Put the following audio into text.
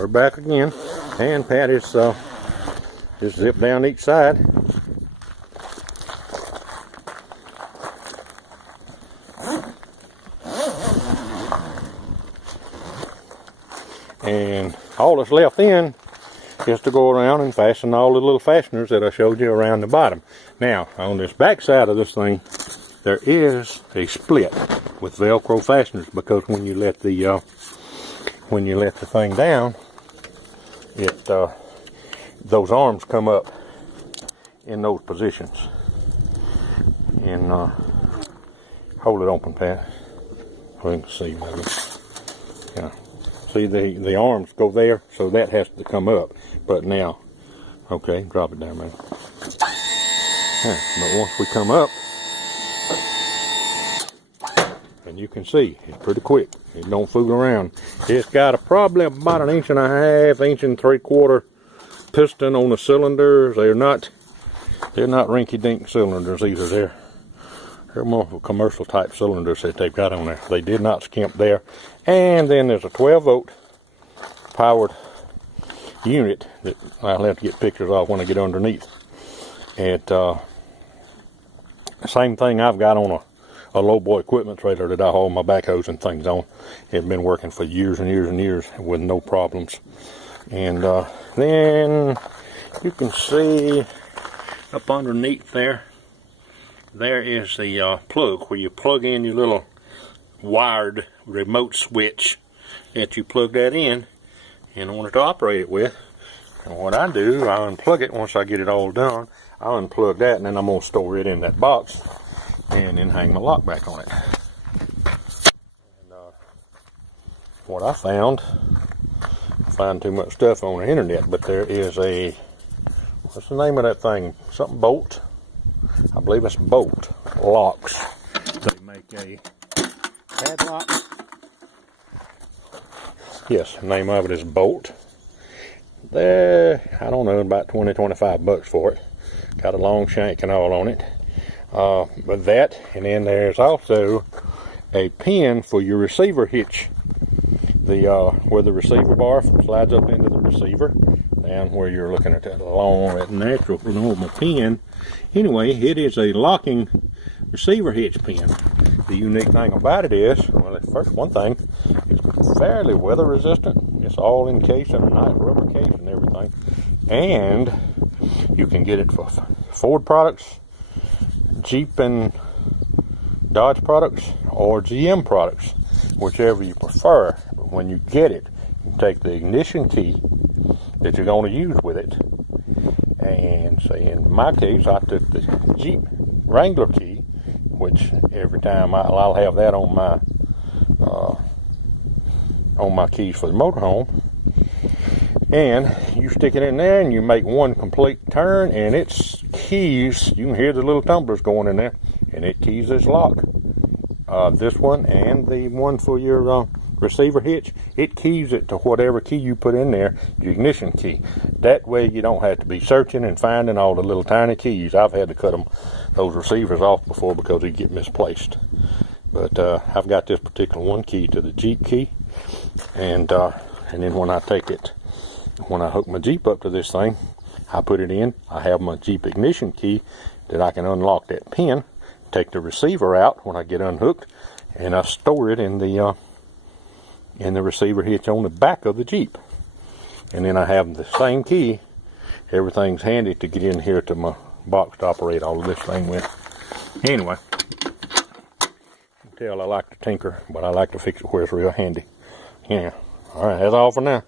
we're back again, and Pat is just zip down each side. And all that's left in is to go around and fasten all the little fasteners that I showed you around the bottom. Now, on this back side of this thing, there is a split with Velcro fasteners, because when you let the thing down, it those arms come up in those positions. And hold it open, Pat. We can see maybe. Yeah. See, the arms go there, so that has to come up. But now, okay, drop it down, man. Yeah, but once we come up, and you can see, it's pretty quick. It don't fool around. It's got probably about 1.5 inches, 1.75 inches piston on the cylinders. They're not rinky-dink cylinders either. They're more of a commercial type cylinders that they've got on there. They did not skimp there. And then there's a 12-volt powered unit that I'll have to get pictures of when I get underneath. Same thing I've got on a low boy equipment trailer that I haul my backhoes and things on. It's been working for years and years and years with no problems. And then you can see up underneath there is the plug where you plug in your little wired remote switch that you plug that in order to operate it with. And what I do, I unplug it once I get it all done. I unplug that, and then I'm going to store it in that box and then hang my lock back on it. And what I found too much stuff on the internet, but there is a, what's the name of that thing? Something bolt? I believe it's bolt locks. They make a padlock. Yes, the name of it is Bolt. There, I don't know, about 20-25 bucks for it. Got a long shank and all on it. But that, and then there's also a pin for your receiver hitch. Where the receiver bar slides up into the receiver, down where you're looking at that long, that natural normal pin. Anyway, it is a locking receiver hitch pin. The unique thing about it is, well, first one thing, it's fairly weather resistant. It's all encased in a nice rubber case and everything. And you can get it for Ford products, Jeep and Dodge products, or GM products, whichever you prefer. But when you get it, you take the ignition key that you're going to use with it, and say in my case, I took the Jeep Wrangler key, which every time I'll have that on my keys for the motorhome, and you stick it in there and you make one complete turn, and it's keys. You can hear the little tumblers going in there, and it keys this lock. This one and the one for your receiver hitch, it keys it to whatever key you put in there, the ignition key. That way you don't have to be searching and finding all the little tiny keys. I've had to cut those receivers off before because they get misplaced. But I've got this particular one key to the Jeep key, and then when I hook my Jeep up to this thing, I put it in. I have my Jeep ignition key that I can unlock that pin, take the receiver out when I get unhooked, and I store it in the receiver hitch on the back of the Jeep. And then I have the same key. Everything's handy to get in here to my box to operate all of this thing with. Anyway, you can tell I like to tinker, but I like to fix it where it's real handy. Yeah. All right, that's all for now.